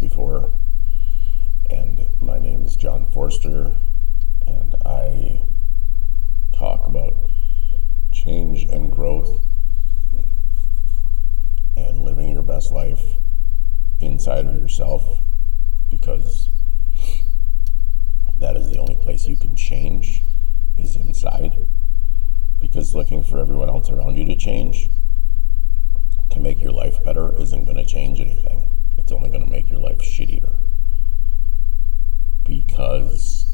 before, and my name is John Forster, and I talk about change and growth and living your best life inside of yourself, because that is the only place you can change, is inside. Because looking for everyone else around you to change, to make your life better, isn't going to change anything. It's only going to make your life shittier. Because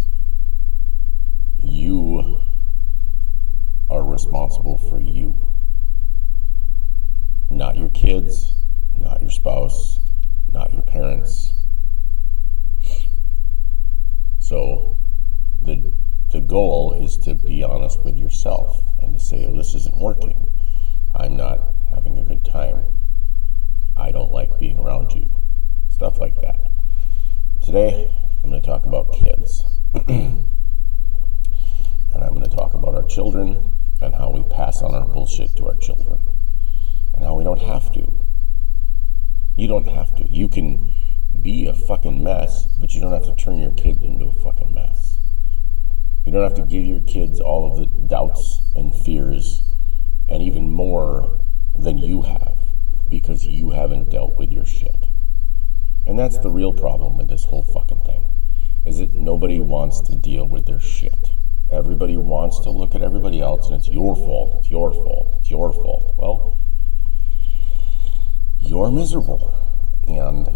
you are responsible for you. Not your kids, not your spouse, not your parents. So the goal is to be honest with yourself and to say, oh, this isn't working. I'm not having a good time. I don't like being around you. Stuff like that. Today, I'm going to talk about kids. And I'm going to talk about our children and how we pass on our bullshit to our children. And how we don't have to. You don't have to. You can be a fucking mess, but you don't have to turn your kids into a fucking mess. You don't have to give your kids all of the doubts and fears and even more than you have, because you haven't dealt with your shit. And that's the real problem with this whole fucking thing, is that nobody wants to deal with their shit. Everybody wants to look at everybody else and it's your fault, it's your fault, it's your fault. Well, you're miserable, and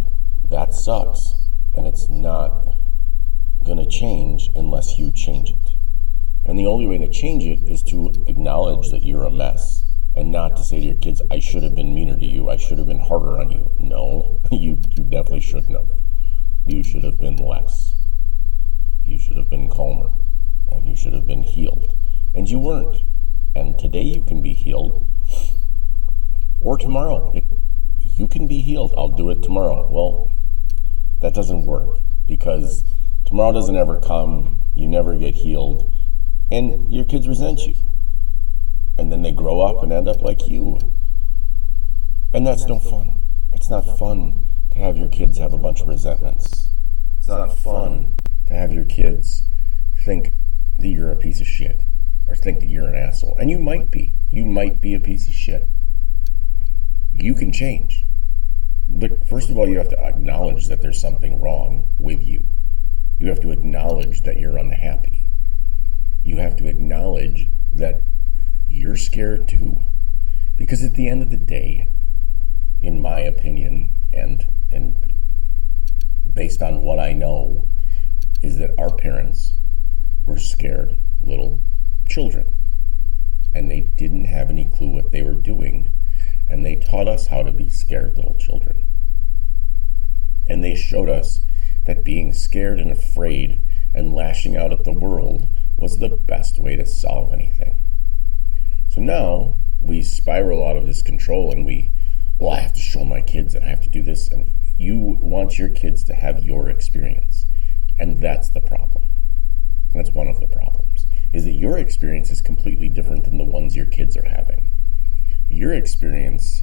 that sucks, and it's not gonna change unless you change it. And the only way to change it is to acknowledge that you're a mess, and not to say to your kids, I should have been meaner to you, I should have been harder on you. No, you definitely shouldn't have. You should have been less. You should have been calmer, and you should have been healed. And you weren't. And today you can be healed, or tomorrow. You can be healed. I'll do it tomorrow. Well, that doesn't work, because tomorrow doesn't ever come. You never get healed, and your kids resent you. And then they grow up and end up like you. And that's no fun. It's not fun to have your kids have a bunch of resentments. It's not fun to have your kids think that you're a piece of shit, or think that you're an asshole. And you might be. You might be a piece of shit. You can change. But first of all, you have to acknowledge that there's something wrong with you. You have to acknowledge that you're unhappy. You have to acknowledge that you're scared too. Because at the end of the day, in my opinion, and based on what I know, is that our parents were scared little children. And they didn't have any clue what they were doing. And they taught us how to be scared little children. And they showed us that being scared and afraid and lashing out at the world was the best way to solve anything. So now we spiral out of this control, and I have to show my kids and I have to do this. And you want your kids to have your experience. And that's the problem. That's one of the problems, is that your experience is completely different than the ones your kids are having. Your experience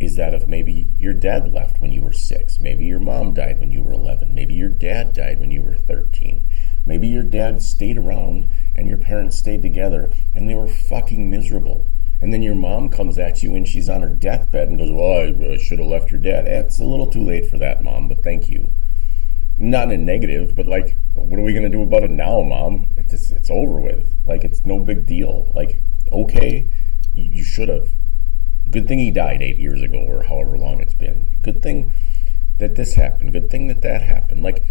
is that of maybe your dad left when you were 6. Maybe your mom died when you were 11. Maybe your dad died when you were 13. Maybe your dad stayed around and your parents stayed together and they were fucking miserable. And then your mom comes at you when she's on her deathbed and goes, well, I should have left your dad. It's a little too late for that, Mom, but thank you. Not in a negative, but like, what are we going to do about it now, Mom? It's over with. Like, it's no big deal. Like, okay, you should have. Good thing he died 8 years ago, or however long it's been. Good thing that this happened. Good thing that happened. Like,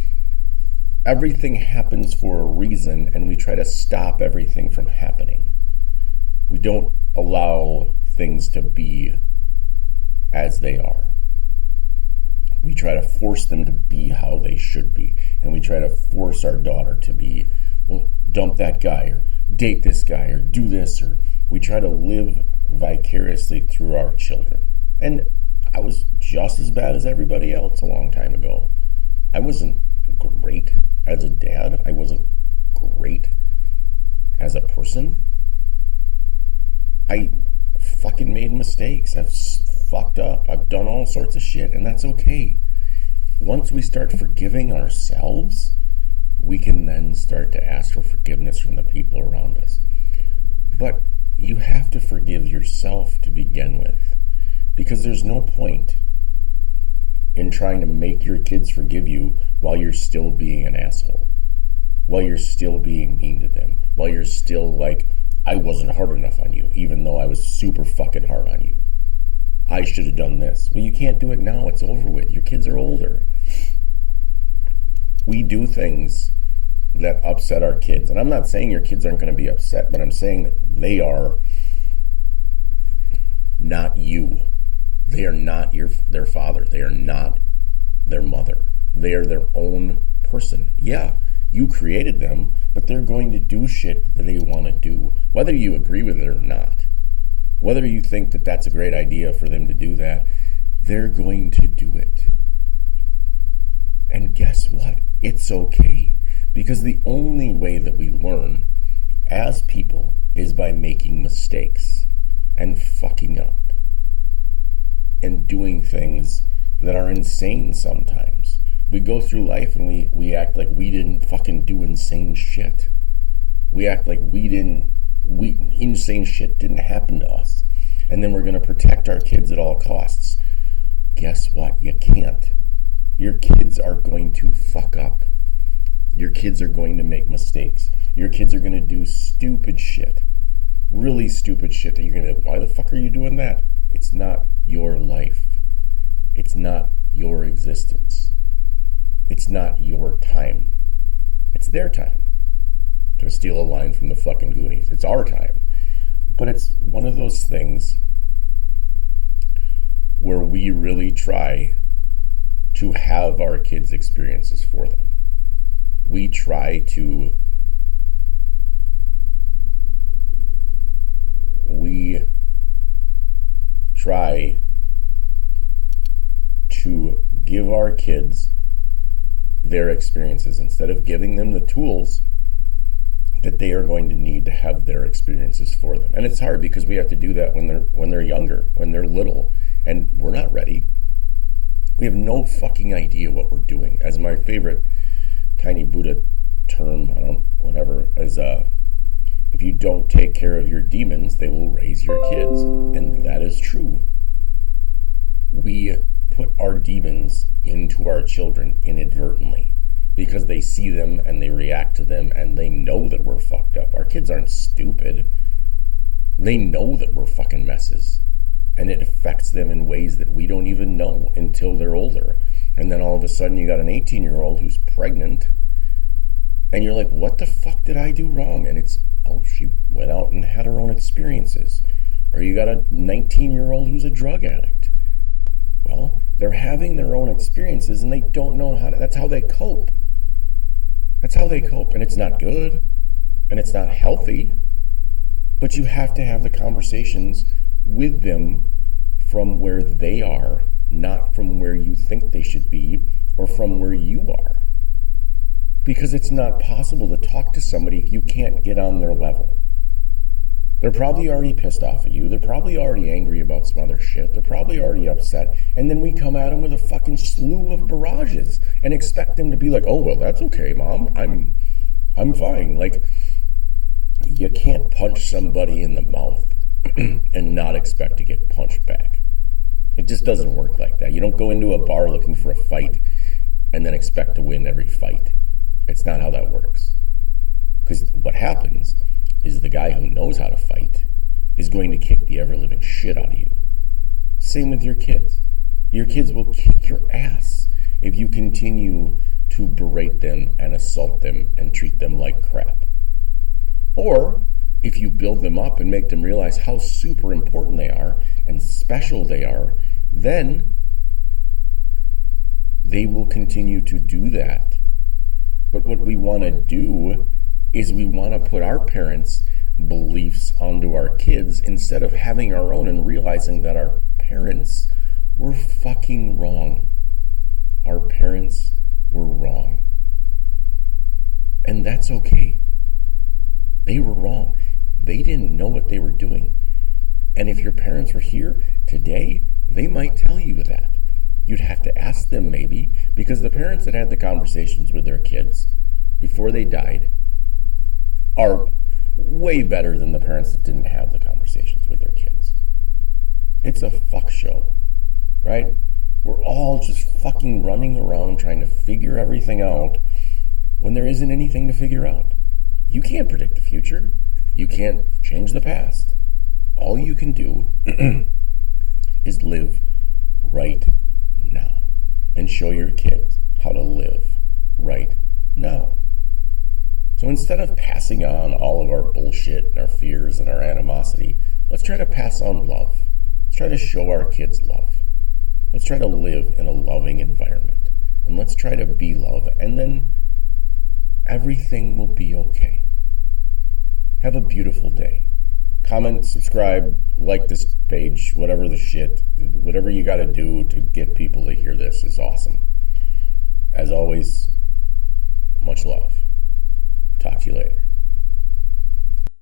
everything happens for a reason, and we try to stop everything from happening. We don't allow things to be as they are. We try to force them to be how they should be. And we try to force our daughter to be, well, dump that guy, or date this guy, or do this, or we try to live vicariously through our children. And I was just as bad as everybody else a long time ago. I wasn't great as a dad. I wasn't great as a person. I fucking made mistakes. I've fucked up. I've done all sorts of shit, and that's okay. once we start forgiving ourselves, we can then start to ask for forgiveness from the people around us. But you have to forgive yourself to begin with, because there's no point in trying to make your kids forgive you while you're still being an asshole, while you're still being mean to them, while you're still like, I wasn't hard enough on you, even though I was super fucking hard on you. I should have done this. Well, you can't do it now. It's over with. Your kids are older. We do things that upset our kids. And I'm not saying your kids aren't going to be upset, but I'm saying that they are not you. They are not their father. They are not their mother. They are their own person. Yeah, you created them, but they're going to do shit that they want to do, whether you agree with it or not. Whether you think that that's a great idea for them to do that, they're going to do it. And guess what? It's okay. Because the only way that we learn as people is by making mistakes and fucking up and doing things that are insane sometimes. We go through life and we act like we didn't fucking do insane shit. We act like insane shit didn't happen to us. And then we're going to protect our kids at all costs. Guess what? You can't. Your kids are going to fuck up. Your kids are going to make mistakes. Your kids are going to do stupid shit. Really stupid shit that you're going to be like, why the fuck are you doing that? It's not your life. It's not your existence. It's not your time. It's their time. To steal a line from the fucking Goonies. It's our time. But it's one of those things where we really try to have our kids' experiences for them. We try to give our kids their experiences instead of giving them the tools that they are going to need to have their experiences for them. And it's hard because we have to do that when they're younger, when they're little, and we're not ready. We have no fucking idea what we're doing. As my favorite Tiny Buddha term, is if you don't take care of your demons, they will raise your kids. And that is true. We put our demons into our children inadvertently because they see them and they react to them and they know that we're fucked up. Our kids aren't stupid. They know that we're fucking messes. And it affects them in ways that we don't even know until they're older. And then all of a sudden you got an 18-year-old who's pregnant and you're like, what the fuck did I do wrong? And it's, she went out and had her own experiences. Or you got a 19-year-old who's a drug addict. Well, they're having their own experiences and they don't know that's how they cope. That's how they cope. And it's not good. And it's not healthy. But you have to have the conversations with them from where they are, not from where you think they should be or from where you are. Because it's not possible to talk to somebody if you can't get on their level. They're probably already pissed off at you. They're probably already angry about some other shit. They're probably already upset. And then we come at them with a fucking slew of barrages and expect them to be like, oh, well, that's okay, Mom. I'm fine. Like, you can't punch somebody in the mouth and not expect to get punched back. It just doesn't work like that. You don't go into a bar looking for a fight and then expect to win every fight. It's not how that works. Because what happens is the guy who knows how to fight is going to kick the ever-living shit out of you. Same with your kids. Your kids will kick your ass if you continue to berate them and assault them and treat them like crap. Or if you build them up and make them realize how super important they are and special they are, then they will continue to do that. But what we want to do is we want to put our parents' beliefs onto our kids instead of having our own and realizing that our parents were fucking wrong. Our parents were wrong. And that's okay. They were wrong. They didn't know what they were doing. And if your parents were here today, they might tell you that. You'd have to ask them maybe, because the parents that had the conversations with their kids before they died are way better than the parents that didn't have the conversations with their kids. It's a fuck show, right? We're all just fucking running around trying to figure everything out when there isn't anything to figure out. You can't predict the future. You can't change the past. All you can do is live right now and show your kids how to live right now. So instead of passing on all of our bullshit and our fears and our animosity, let's try to pass on love. Let's try to show our kids love. Let's try to live in a loving environment. And let's try to be love. And then everything will be okay. Have a beautiful day. Comment, subscribe, like this page, whatever the shit, whatever you got to do to get people to hear this is awesome. As always, much love. Talk to you later.